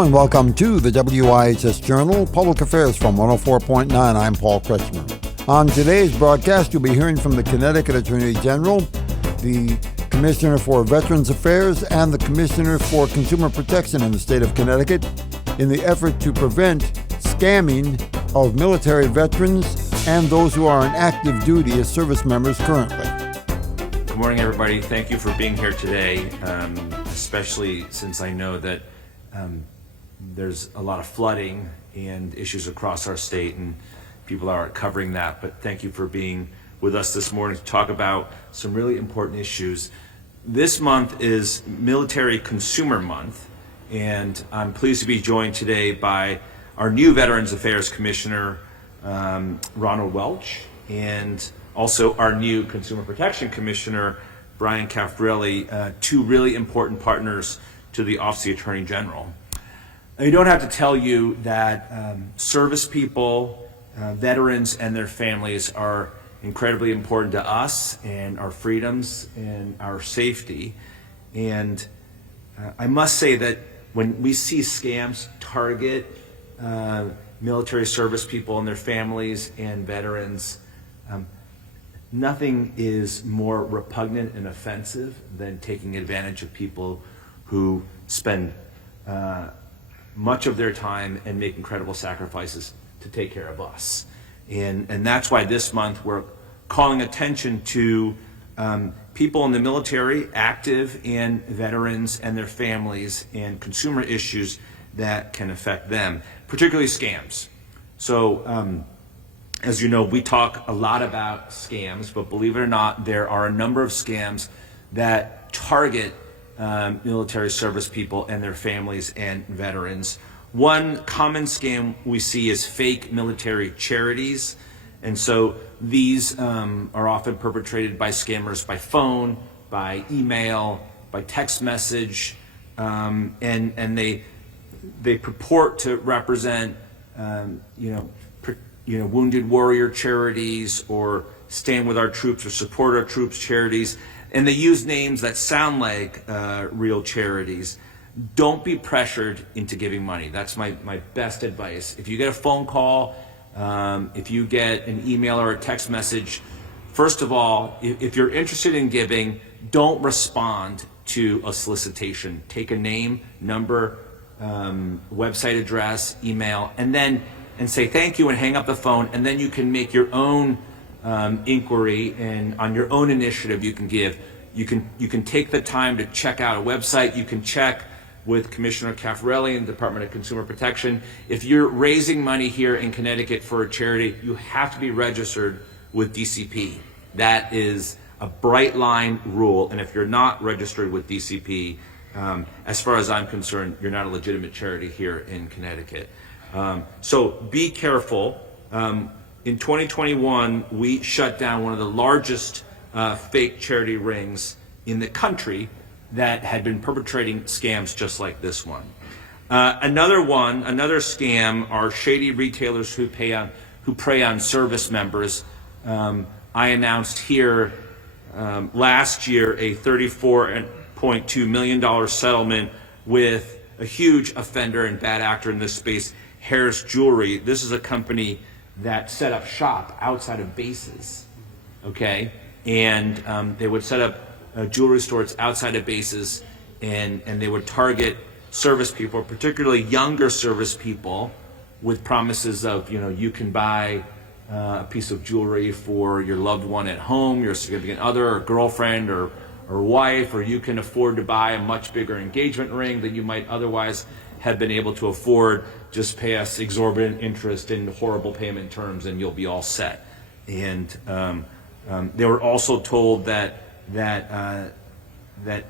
Hello and welcome to the WIHS Journal, Public Affairs from 104.9. I'm Paul Kretschmer. On today's broadcast, you'll be hearing from the Connecticut Attorney General, the Commissioner for Veterans Affairs, and the Commissioner for Consumer Protection in the state of Connecticut in the effort to prevent scamming of military veterans and those who are on active duty as service members currently. Good morning, everybody. Thank you for being here today, especially since I know that there's a lot of flooding and issues across our state, and people are covering that. But thank you for being with us this morning to talk about some really important issues. This month is Military Consumer Month, and I'm pleased to be joined today by our new Veterans Affairs Commissioner, Ronald Welch, and also our new Consumer Protection Commissioner, Brian Caffarelli, two really important partners to the Office of the Attorney General. I don't have to tell you that service people, veterans and their families are incredibly important to us and our freedoms and our safety. And I must say that when we see scams target military service people and their families and veterans, nothing is more repugnant and offensive than taking advantage of people who spend much of their time and make incredible sacrifices to take care of us. And that's why this month we're calling attention to people in the military, active and veterans and their families, and consumer issues that can affect them, particularly scams. So as you know, we talk a lot about scams, but believe it or not, there are a number of scams that target military service people and their families and veterans. One common scam we see is fake military charities. And so these are often perpetrated by scammers by phone, by email, by text message, and they purport to represent wounded warrior charities or Stand With Our Troops or Support Our Troops charities. And they use names that sound like real charities. Don't be pressured into giving money. That's my best advice. If you get a phone call, if you get an email or a text message, first of all, if you're interested in giving, don't respond to a solicitation. Take a name, number, website address, email, and say thank you and hang up the phone, and then you can make your own inquiry, and on your own initiative you can give. You can take the time to check out a website. You can check with Commissioner Caffarelli and the Department of Consumer Protection. If you're raising money here in Connecticut for a charity, you have to be registered with DCP. That is a bright line rule, and if you're not registered with DCP, as far as I'm concerned, you're not a legitimate charity here in Connecticut. So be careful. In 2021, we shut down one of the largest fake charity rings in the country that had been perpetrating scams just like this one. Another scam are shady retailers who prey on service members. I announced here last year a $34.2 million settlement with a huge offender and bad actor in this space, Harris Jewelry. This is a company that set up shop outside of bases, okay? And they would set up jewelry stores outside of bases, and they would target service people, particularly younger service people, with promises of, you can buy a piece of jewelry for your loved one at home, your significant other or girlfriend or wife, or you can afford to buy a much bigger engagement ring than you might otherwise have been able to afford. Just pay us exorbitant interest in horrible payment terms and you'll be all set. And they were also told that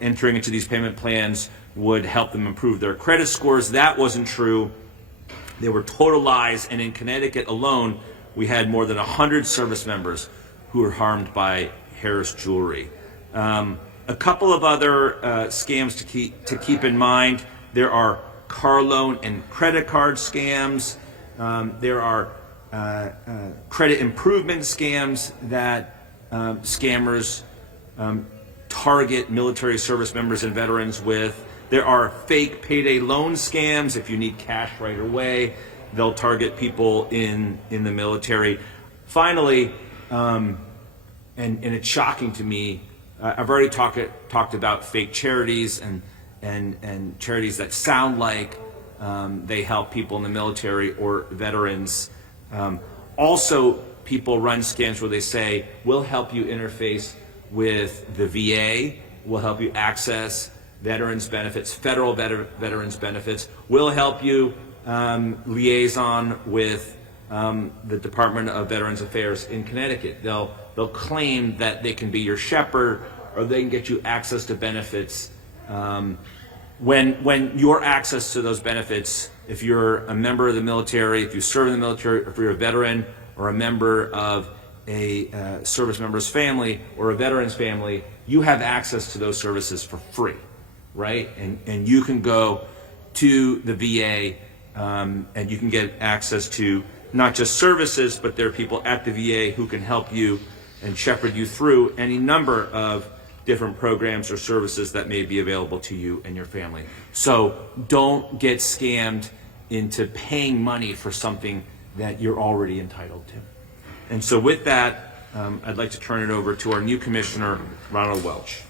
entering into these payment plans would help them improve their credit scores. That wasn't true. They were total lies, and in Connecticut alone, we had more than 100 service members who were harmed by Harris Jewelry. A couple of other scams to keep in mind. There are car loan and credit card scams. There are credit improvement scams that scammers target military service members and veterans with. There are fake payday loan scams. If you need cash right away, they'll target people in the military. Finally, and it's shocking to me, I've already talked about fake charities and charities that sound like they help people in the military or veterans. Also, people run scams where they say, we'll help you interface with the VA, we'll help you access veterans benefits, federal veterans benefits, we'll help you liaison with the Department of Veterans Affairs in Connecticut. They'll claim that they can be your shepherd or they can get you access to benefits. When your access to those benefits, if you're a member of the military, if you serve in the military, if you're a veteran or a member of a service member's family or a veteran's family, you have access to those services for free, right? And you can go to the VA and you can get access to not just services, but there are people at the VA who can help you and shepherd you through any number of different programs or services that may be available to you and your family. So don't get scammed into paying money for something that you're already entitled to. And so with that, I'd like to turn it over to our new commissioner, Ronald Welch.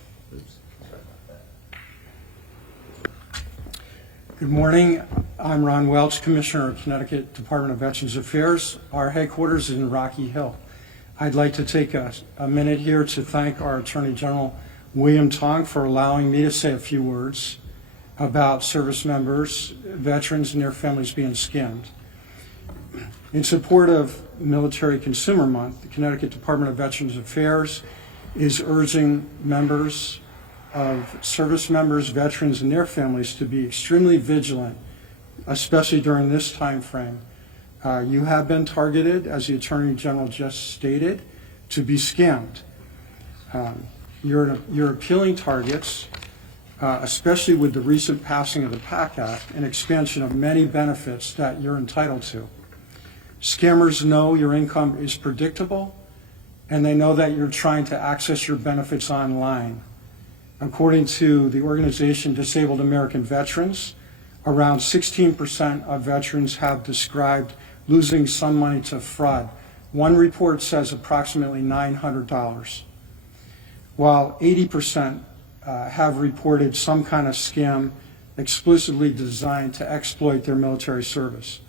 Good morning. I'm Ron Welch, Commissioner of Connecticut Department of Veterans Affairs. Our headquarters is in Rocky Hill. I'd like to take a minute here to thank our Attorney General, William Tong, for allowing me to say a few words about service members, veterans, and their families being scammed. In support of Military Consumer Month, the Connecticut Department of Veterans Affairs is urging members of service members, veterans, and their families to be extremely vigilant, especially during this time frame. You have been targeted, as the Attorney General just stated, to be scammed. You're appealing targets, especially with the recent passing of the PAC Act and expansion of many benefits that you're entitled to. Scammers know your income is predictable, and they know that you're trying to access your benefits online. According to the organization Disabled American Veterans, around 16% of veterans have described losing some money to fraud. One report says approximately $900, while 80% have reported some kind of scam exclusively designed to exploit their military service.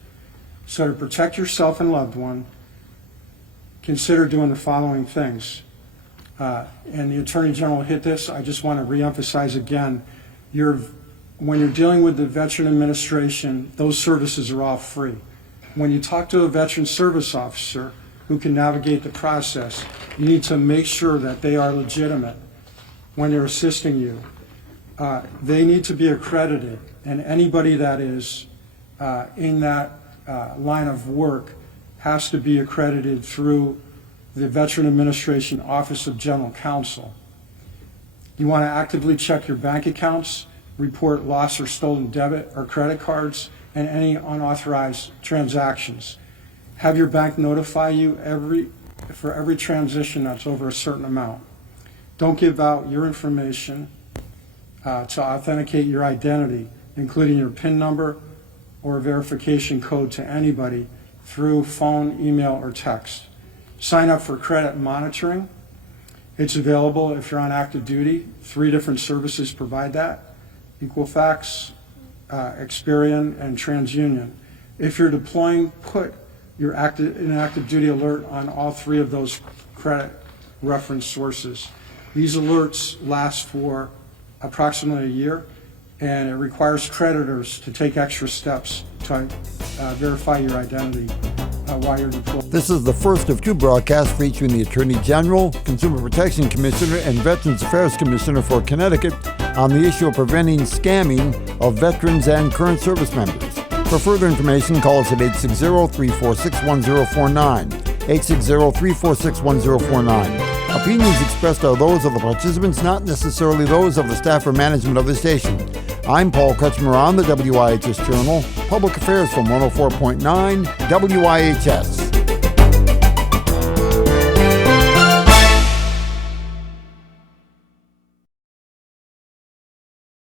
So to protect yourself and loved one, consider doing the following things. And the Attorney General hit this. I just want to reemphasize again, when you're dealing with the Veteran Administration, those services are all free. When you talk to a veteran service officer who can navigate the process, you need to make sure that they are legitimate when they're assisting you. They need to be accredited, and anybody that is in that line of work has to be accredited through the Veteran Administration Office of General Counsel. You want to actively check your bank accounts, report lost or stolen debit or credit cards, and any unauthorized transactions. Have your bank notify you for every transition that's over a certain amount. Don't give out your information to authenticate your identity, including your PIN number or verification code, to anybody through phone, email, or text. Sign up for credit monitoring. It's available if you're on active duty. 3 different services provide that: Equifax, Experian, and TransUnion. If you're deploying, put your active duty alert on all 3 of those credit reference sources. These alerts last for approximately a year, and it requires creditors to take extra steps to verify your identity while you're deployed. This is the first of 2 broadcasts featuring the Attorney General, Consumer Protection Commissioner, and Veterans Affairs Commissioner for Connecticut on the issue of preventing scamming of veterans and current service members. For further information, call us at 860-346-1049, 860-346-1049. Opinions expressed are those of the participants, not necessarily those of the staff or management of the station. I'm Paul Kretschmer on the WIHS Journal, Public Affairs from 104.9 WIHS.